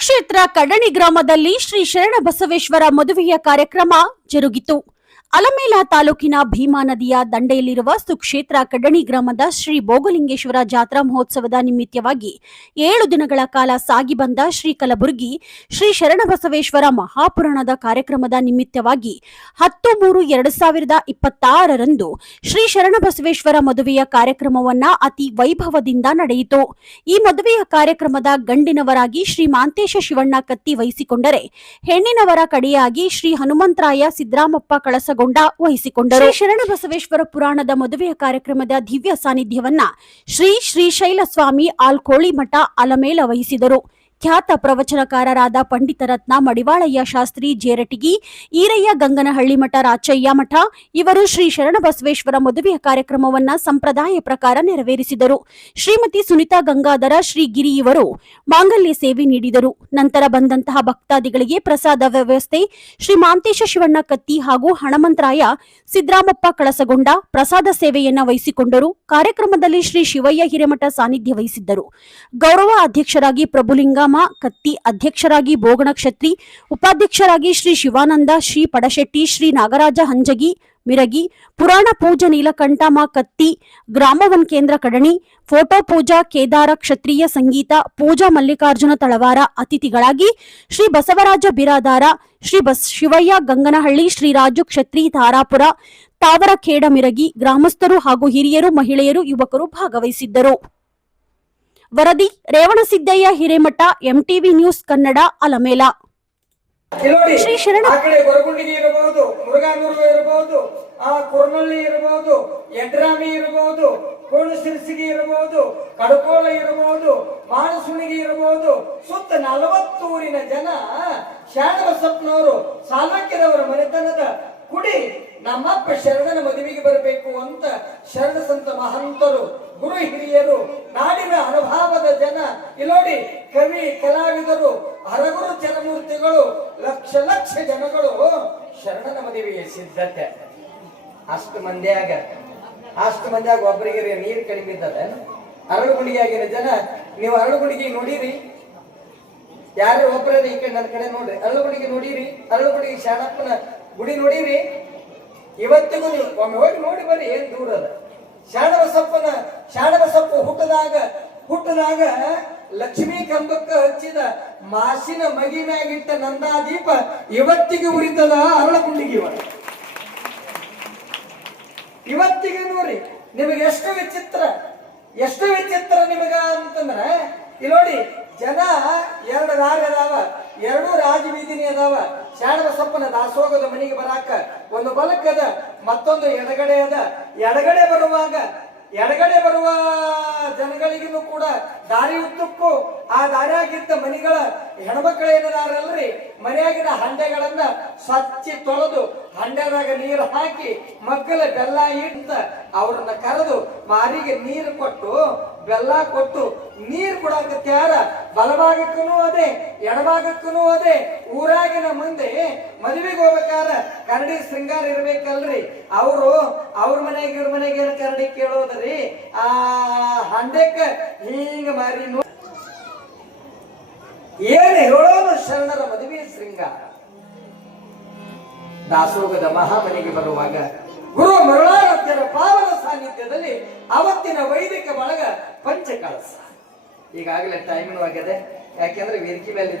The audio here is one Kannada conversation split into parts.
ಸುಕ್ಷೇತ್ರ ಕಡಣಿ ಗ್ರಾಮದಲ್ಲಿ ಶ್ರೀ ಶರಣಬಸವೇಶ್ವರ ಮದುವೆಯ ಕಾರ್ಯಕ್ರಮ ಜರುಗಿತು. ಅಲಮೇಲ ತಾಲೂಕಿನ ಭೀಮಾ ನದಿಯ ದಂಡೆಯಲ್ಲಿರುವ ಸುಕ್ಷೇತ್ರ ಕಡಣಿ ಗ್ರಾಮದ ಶ್ರೀ ಭೋಗಲಿಂಗೇಶ್ವರ ಜಾತ್ರಾ ಮಹೋತ್ಸವದ ನಿಮಿತ್ತವಾಗಿ 7 ದಿನಗಳ ಕಾಲ ಸಾಗಿ ಬಂದ ಶ್ರೀ ಕಲಬುರಗಿ ಶ್ರೀ ಶರಣಬಸವೇಶ್ವರ ಮಹಾಪುರಾಣದ ಕಾರ್ಯಕ್ರಮದ ನಿಮಿತ್ತವಾಗಿ 10-3-2026ರಂದು ಶ್ರೀ ಶರಣಬಸವೇಶ್ವರ ಮದುವೆಯ ಕಾರ್ಯಕ್ರಮವನ್ನ ಅತಿ ವೈಭವದಿಂದ ನಡೆಯಿತು. ಈ ಮದುವೆಯ ಕಾರ್ಯಕ್ರಮದ ಗಂಡಿನವರಾಗಿ ಶ್ರೀ ಮಾಂತೇಶ ಶಿವಣ್ಣ ಕತ್ತಿ ವಹಿಸಿಕೊಂಡರೆ, ಹೆಣ್ಣಿನವರ ಕಡೆಯಾಗಿ ಶ್ರೀ ಹನುಮಂತರಾಯ ಸಿದ್ದರಾಮಪ್ಪ ಕಳಸಗೊಂಡ ವಹಿಸಿಕೊಂಡರು. ಶ್ರೀ ಶರಣಬಸವೇಶ್ವರ ಪುರಾಣದ ಮದುವೆಯ ಕಾರ್ಯಕ್ರಮದ ದಿವ್ಯ ಸಾನ್ನಿಧ್ಯವನ್ನ ಶ್ರೀ ಶ್ರೀಶೈಲ ಸ್ವಾಮಿ ಆಲ್ಕೋಳಿ ಮಠ ಅಲಮೇಲ ವಹಿಸಿದರು. ಖ್ಯಾತ ಪ್ರವಚನಕಾರರಾದ ಪಂಡಿತ ರತ್ನ ಮಡಿವಾಳಯ್ಯ ಶಾಸ್ತ್ರಿ ಜೇರಟಗಿ, ಈರಯ್ಯ ಗಂಗನಹಳ್ಳಿ ಮಠ ರಾಚಯ್ಯ ಮಠ ಇವರು ಶ್ರೀ ಶರಣಬಸವೇಶ್ವರ ಮದುವೆಯ ಕಾರ್ಯಕ್ರಮವನ್ನ ಸಂಪ್ರದಾಯ ಪ್ರಕಾರ ನೆರವೇರಿಸಿದರು. ಶ್ರೀಮತಿ ಸುನಿತಾ ಗಂಗಾಧರ ಶ್ರೀಗಿರಿ ಇವರು ಮಾಂಗಲ್ಯ ಸೇವೆ ನೀಡಿದರು. ನಂತರ ಬಂದಂತಹ ಭಕ್ತಾದಿಗಳಿಗೆ ಪ್ರಸಾದ ವ್ಯವಸ್ಥೆ ಶ್ರೀ ಮಾಂತೇಶ ಶಿವಣ್ಣ ಕತ್ತಿ ಹಾಗೂ ಹಣಮಂತರಾಯ ಸಿದ್ದರಾಮಪ್ಪ ಕಳಸಗೊಂಡ ಪ್ರಸಾದ ಸೇವೆಯನ್ನ ವಹಿಸಿಕೊಂಡರು. ಕಾರ್ಯಕ್ರಮದಲ್ಲಿ ಶ್ರೀ ಶಿವಯ್ಯ ಹಿರೇಮಠ ಸಾನ್ನಿಧ್ಯ ವಹಿಸಿದ್ದರು. ಗೌರವ ಅಧ್ಯಕ್ಷರಾಗಿ ಪ್ರಭುಲಿಂಗ ಕತ್ತಿ, ಅಧ್ಯಕ್ಷರಾಗಿ ಬೋಗಣಕ್ಷತ್ರಿ, ಉಪಾಧ್ಯಕ್ಷರಾಗಿ ಶ್ರೀ ಶಿವಾನಂದ ಶ್ರೀ ಪಡಶೆಟ್ಟಿ, ಶ್ರೀ ನಾಗರಾಜ ಹಂಜಗಿ ಮಿರಗಿ, ಪುರಾಣ ಪೂಜಾ ನೀಲಕಂಠ ಕತ್ತಿ, ಗ್ರಾಮವನ್ ಕೇಂದ್ರ ಕಡಣಿ, ಫೋಟೋ ಪೂಜಾ ಕೇದಾರ ಕ್ಷತ್ರಿಯ ಸಂಗೀತ ಪೂಜಾ ಮಲ್ಲಿಕಾರ್ಜುನ ತಳವಾರ, ಅತಿಥಿಗಳಾಗಿ ಶ್ರೀ ಬಸವರಾಜ ಬಿರಾದಾರ, ಶ್ರೀ ಶಿವಯ್ಯ ಗಂಗನಹಳ್ಳಿ, ಶ್ರೀ ರಾಜು ಕ್ಷತ್ರಿ ತಾರಾಪುರ, ತಾವರ ಖೇಡ ಮಿರಗಿ, ಗ್ರಾಮಸ್ಥರು ಹಾಗೂ ಹಿರಿಯರು, ಮಹಿಳೆಯರು, ಯುವಕರು ಭಾಗವಹಿಸಿದ್ದರು. ವರದಿ ರೇವಣಸಿದ್ದಯ್ಯ ಹಿರೇಮಠ, ಎಂಟಿವಿ ನ್ಯೂಸ್ ಕನ್ನಡ, ಅಲಮೇಲ. ಶ್ರೀ ಶರಣ ಗೊರಗುಂಡಿಗೆ ಇರಬಹುದು, ಮುರುಘಾನೂರು ಇರಬಹುದು, ಕುರ್ನಳ್ಳಿ ಇರಬಹುದು, ಯಡ್ರಾಮಿ ಇರಬಹುದು, ಕೋಣಸಿರಸಿಗೆ ಇರಬಹುದು, ಕಡಕೋಳ ಇರಬಹುದು, ಮಾನಸುಣಿಗೆ ಇರಬಹುದು, ಸುತ್ತ 40 ಊರಿನ ಜನ ಶರಣಬಸಪ್ಪನವರು ಸಾಲಕ್ಯರವರ ಮನೆತನದ ಕುಡಿ ನಮ್ಮಪ್ಪ ಶರಣನ ಮದುವೆಗೆ ಬರಬೇಕು ಅಂತ ಶರಣ ಸಂತ ಮಹಂತರು, ಗುರು ಹಿರಿಯರು, ನಾಡಿನ ಅನುಭಾವದ ಜನ, ಇಲ್ಲೋಡಿ ಕವಿ ಕಲಾವಿದರು, ಹರಗುರು ಜನಮೂರ್ತಿಗಳು, ಲಕ್ಷ ಲಕ್ಷ ಜನಗಳು ಶರಣನ ಮದುವೆಯ ಸಿದ್ಧತೆ. ಅಷ್ಟು ಮಂದಿಯಾಗ ಒಬ್ಬರಿಗೆ ನೀರು ಕಡಿಮೆ ಇದ್ದದ. ಅರಳುಗುಂಡಿಯಾಗಿನ ಜನ, ನೀವು ಅರಳುಗುಂಡಿಗೆ ನೋಡಿರಿ, ಯಾರು ಒಬ್ಬರ ಈ ಕಡೆ ನನ್ನ ಕಡೆ ನೋಡ್ರಿ, ಅರಳುಗುಂಡಿಗೆ ನೋಡಿರಿ, ಅರಳುಗುಂಡಿಗೆ ಶಾಣಪ್ಪನ ಗುಡಿ ನೋಡಿರಿ. ಇವತ್ತಿಗೂ ನೀವು ಒಮ್ಮೆ ಹೋಗಿ ನೋಡಿ ಬರ್ರಿ, ಏನ್ ದೂರ ಅದ. ಶಾಣಬಸಪ್ಪ ಹುಟ್ಟದಾಗ ಲಕ್ಷ್ಮೀ ಕಂಬಕ್ಕ ಹಚ್ಚಿದ ಮಾಸಿನ ಮಗಿನಾಗಿಟ್ಟ ನಂದಾದೀಪ ಇವತ್ತಿಗೆ ಉರಿತದ ಅರಳಗುಂಡಿಗೆ. ಇವತ್ತಿಗೆ ನೋಡಿ ನಿಮಗೆ ಎಷ್ಟು ವಿಚಿತ್ರ ನಿಮಗ ಅಂತಂದ್ರ, ಇಲ್ಲಿ ನೋಡಿ ಜನ 2 ದಾರಿ ಅದಾವ, 2 ರಾಜಬೀದಿನಿ ಅದಾವ. ಶರಣಬಸಪ್ಪನ ದಾಸೋಗದ ಮನೆಗೆ ಬರಾಕ ಒಂದು ಬಲಕ್ಕದ, ಮತ್ತೊಂದು ಎಡಗಡೆ ಅದ. ಎಡಗಡೆ ಬರುವ ಜನಗಳಿಗೂ ಕೂಡ ದಾರಿ ಉದ್ದಕ್ಕೂ ಆ ದಾರಿಯಾಗಿದ್ದ ಮನೆಗಳ ಹೆಣ್ಮಕ್ಳು ಏನದಾರಲ್ರಿ, ಮನೆಯಾಗಿನ ಹಂಡೆಗಳನ್ನ ಸ್ವಚ್ಛ ತೊಳೆದು ಹಂಡೆದಾಗ ನೀರು ಹಾಕಿ ಮಕ್ಕಳ ಬೆಲ್ಲ ಇಟ್ಟ ಅವ್ರನ್ನ ಕರೆದು ಮಾರಿಗೆ ನೀರು ಕೊಟ್ಟು ಬೆಲ್ಲ ಕೊಟ್ಟು ನೀರು ಕೊಡಾಕ ತ್ಯಾರ. ಬಲಭಾಗಕ್ಕೂ ಅದೇ, ಎಡಭಾಗಕ್ಕೂ ಅದೇ. ಊರಾಗಿನ ಮುಂದೆ ಮದುವೆಗೆ ಹೋಗ್ಬೇಕಾರ ಕರಡಿ ಶೃಂಗಾರ ಇರ್ಬೇಕಲ್ರಿ. ಅವ್ರ ಮನೆಗೆ ಇವ್ರ ಮನೆಗೆ ಕರಡಿ ಕೇಳೋದ್ರಿ. ಆ ಹಂಡೆಕ್ಕ ಹಿಂಗ ಮಾರಿ ಏನ್ ಹೇಳೋದು ಶರಣರ ಮದುವೆ ಶೃಂಗಾರ. ದಾಸೋಗದ ಮಹಾಮನೆಗೆ ಬರುವಾಗ ಗುರು ಮರುಳಾರಾಧ್ಯರ ಪಾವನ ಸಾನ್ನಿಧ್ಯದಲ್ಲಿ ಅವತ್ತಿನ ವೈದಿಕ ಬಳಗ ಪಂಚಕಳಸ. ಈಗಾಗಲೇ ಟೈಮಿನೂ ಆಗಿದೆ, ಯಾಕೆಂದ್ರೆ ವೇದಿಕೆ ಮೇಲೆ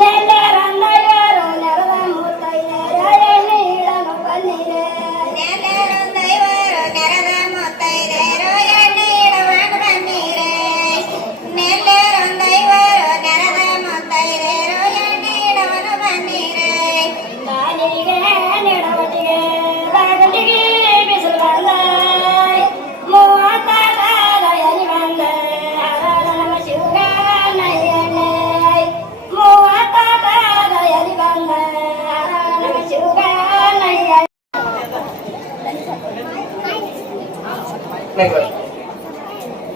ನೆಲ್ಲರಂದಯರು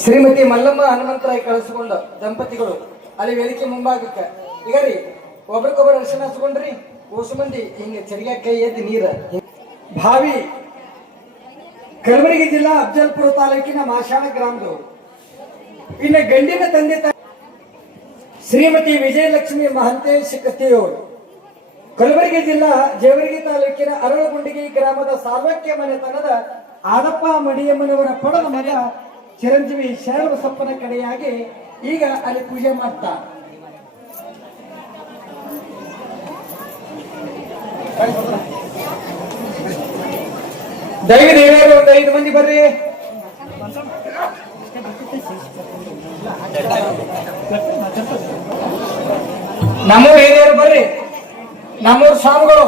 ಶ್ರೀಮತಿ ಮಲ್ಲಮ್ಮ ಹನುಮಂತರಾಯ್ ಕಳಿಸಿಕೊಂಡು ದಂಪತಿಗಳು ಅಲ್ಲಿ ವೇದಿಕೆ ಮುಂಭಾಗಕ್ಕೆ ಈಗ ರೀ ಒಬ್ರಿಗೊಬ್ಬರು ಅರ್ಶನ ಹಚ್ಕೊಂಡ್ರಿ ಓಸು ಮಂದಿ ಹಿಂಗೆ ಚರಿಗ ಕೈ ಎದ್ದು ನೀರ ಭಾವಿ ಕಲಬುರಗಿ ಜಿಲ್ಲಾ ಅಫಜಲ್ಪುರ ತಾಲೂಕಿನ ಮಾಶಾಣ ಗ್ರಾಮದವರು. ಇನ್ನು ಗಂಡಿನ ತಂದೆ ತಾಯಿ ಶ್ರೀಮತಿ ವಿಜಯಲಕ್ಷ್ಮಿ ಮಹಂತೇಶ್ ಕತ್ತಿಯವರು ಕಲಬುರಗಿ ಜಿಲ್ಲಾ ಜೇವರ್ಗಿ ತಾಲೂಕಿನ ಅರಳಗುಂಡಿಗೆ ಗ್ರಾಮದ ಸಾರ್ವಕ್ಯ ಮನೆತನದ ಆದಪ್ಪ ಮಡಿಯಮ್ಮನವರ ಪಡದ ಮಗ ಚಿರಂಜೀವಿ ಶರಣಬಸಪ್ಪನ ಕಡೆಯಾಗಿ ಈಗ ಅಲ್ಲಿ ಪೂಜೆ ಮಾಡ್ತಾ ದೈವ ದೇವರು ಒಂದು 5 ಮಂದಿ ಬರ್ರಿ. ನಮ್ಮೂರು ಹಿರಿಯರು ಬರ್ರಿ, ನಮ್ಮೂರು ಸ್ವಾಮಿಗಳು.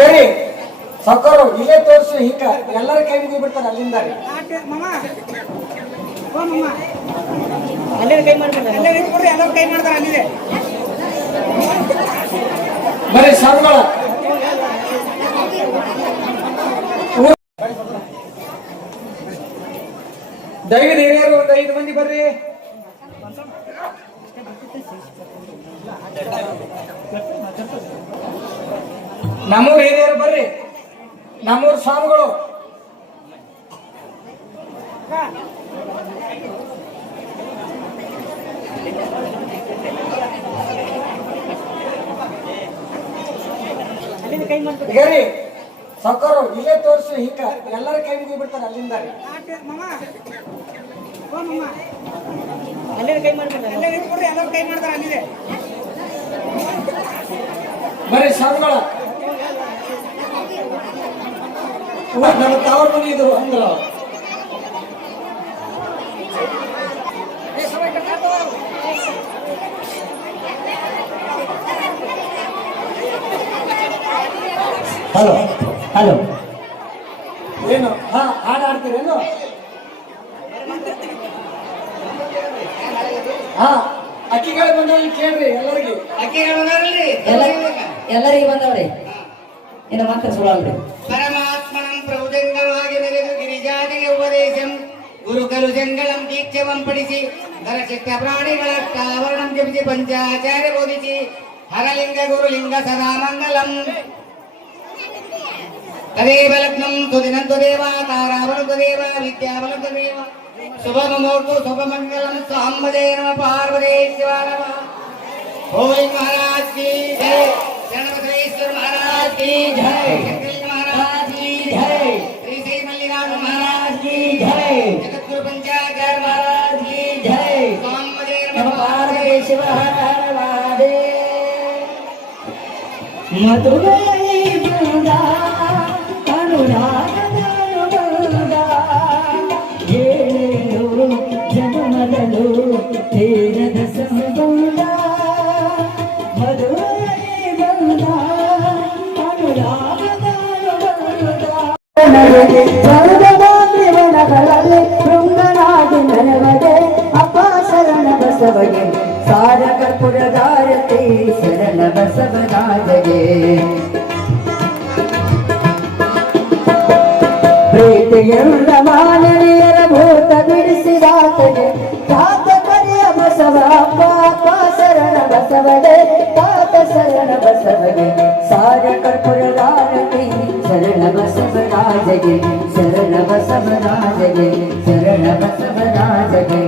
ಗರಿ ಸೌಕರು ಇಲ್ಲೇ ತೋರಿಸಿ ಹಿಂಗ ಎಲ್ಲರ ಕೈ ಮುಗಿ ಬಿಡ್ತಾರೆ ಅಲ್ಲಿಂದ ಬರೀ ಸ್ವಾಮಿಗಳ ದೈವ ಹಿರಿಯರು ಒಂದು 5 ಮಂದಿ ಬರ್ರಿ. ನಮ್ಮೂರು ಹಿರಿಯರು ಬರ್ರಿ, ನಮ್ಮೂರು ಸ್ವಾಮಿಗಳು. ಈಗ ರೀ ಸೌಕರು ಇಲ್ಲೇ ತೋರಿಸಿ ಹಿಂಗ ಎಲ್ಲರ ಕೈ ಮುಗಿ ಬಿಡ್ತಾರೆ ಅಲ್ಲಿಂದ ಬರೀ ಸ್ವಾಮಿಗಳ ನಮ್ಮ ತಾವ್ರ ಮನೆ ಇದ್ರು ಅಂದ್ರ ಹಲೋ ಹಲೋ ಏನು ಹಾಡು ಆಡ್ತೀರೇನು? ಅಕ್ಕಿಗಳು ಬಂದವ್ರಿ ಕೇಳ್ರಿ ಎಲ್ಲರಿಗೆ. ಎಲ್ಲರಿಗೆ ಬಂದವ್ರಿ ಇನ್ನು ಮಾತ್ರ ಸುಳ್ಳಿ ಪರಮಾತ್ಮನಂ ಪ್ರಭುಜಂಗವಾಗಿ ನೆರೆದು ಗಿರಿಜಾತಿಗೆ ಉಪದೇಶಂ ಗುರುಕಲು ಜಂಗಳಂ ದೀಕ್ಷವಂ ಪಡಿಸಿ ನರಶಕ್ತ ಪ್ರಾಣಿಗಳ ಆವರಣಂ ಜಪಿಸಿ ಪಂಚಾಚಾರ್ಯ ಬೋಧಿಸಿ ಹರಲಿಂಗ ಗುರುಲಿಂಗ ಸದಾ ಮಂಗಲಂ ತದೇವ ಲಗ್ನಂ ಸುದಿನಂ ತ್ವದೇವ ತಾರಾಬಲಂ ತ್ವದೇವ ವಿದ್ಯಾಬಲಂ ತ್ವದೇವ ಶುಭಮುಹೂರ್ತು ಶುಭಮಂಗಲಂ ಸಾಂಬದೇ ನಮಃ ಪಾರ್ವತೇ ಶಿವಾಯ ನಮಃ. भोले महाराज की जय, शरणबसवेश्वर महाराज की जय, शंकरलिंग महाराज की जय, श्री श्री मल्लिकार्जुन महाराज की जय, जगद्गुरु पंचाचार्य महाराज की जय, स्वामी नमः पार्वती शिव हर हर महादेव. मधुरै बृंदा अनुरागदा ಏಳು ಜನ್ಮದಲು ತೀರದ ಸಂಬಂಧ ಶೃಂಗನಾಗಿ ನನವದೆ ಅಪ್ಪ ಶರಣ ಬಸವಗೆ ಸಾರ ಕರ್ಪುರದಾರತಿ ಶರಣ ಬಸವರಾಜಗೆ ಪ್ರೀತಿಯುಳ್ಳ ಮಾನವೀಯರ ಭೂತ ಬಿಡಿಸಿದಾತಗೆ ತಾತ ಕರಿಯ ಬಸವ ಅಪ್ಪ ಅಪ್ಪ ಶರಣ ಬಸವಗೆ ತಾತ ಶರಣ ಬಸವಗೆ ಸಾರ ಕರ್ಪುರದಾರತಿ ಶರಣ ಬಸವರಾಜಗೆ ಶರಣ ಬಸವರಾಜಗೆ ಶರಣ ಬಸವರಾಜಗೆ.